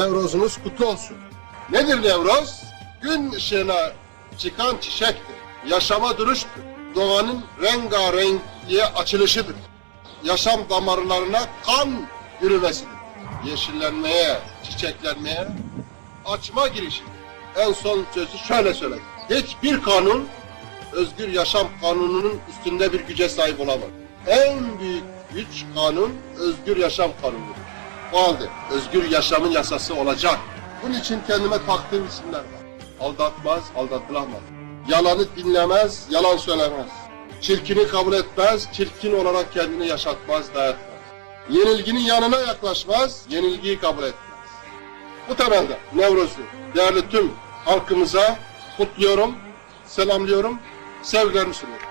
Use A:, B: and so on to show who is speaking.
A: Nevrozunuz kutlu olsun. Nedir Nevroz? Gün ışığına çıkan çiçektir. Yaşama duruştur. Doğanın rengarenkliğe açılışıdır. Yaşam damarlarına kan yürümesidir. Yeşillenmeye, çiçeklenmeye açma girişidir. En son sözü şöyle söyledi. Hiçbir kanun özgür yaşam kanununun üstünde bir güce sahip olamaz. En büyük güç kanun özgür yaşam kanunudur. O halde özgür yaşamın yasası olacak. Bunun için kendime taktığım isimler var. Aldatmaz, aldatılamaz. Yalanı dinlemez, yalan söylemez. Çirkini kabul etmez, çirkin olarak kendini yaşatmaz, dayatmaz. Yenilginin yanına yaklaşmaz, yenilgiyi kabul etmez. Bu temelde Nevroz'u değerli tüm halkımıza kutluyorum, selamlıyorum, sevgilerimi sunuyorum.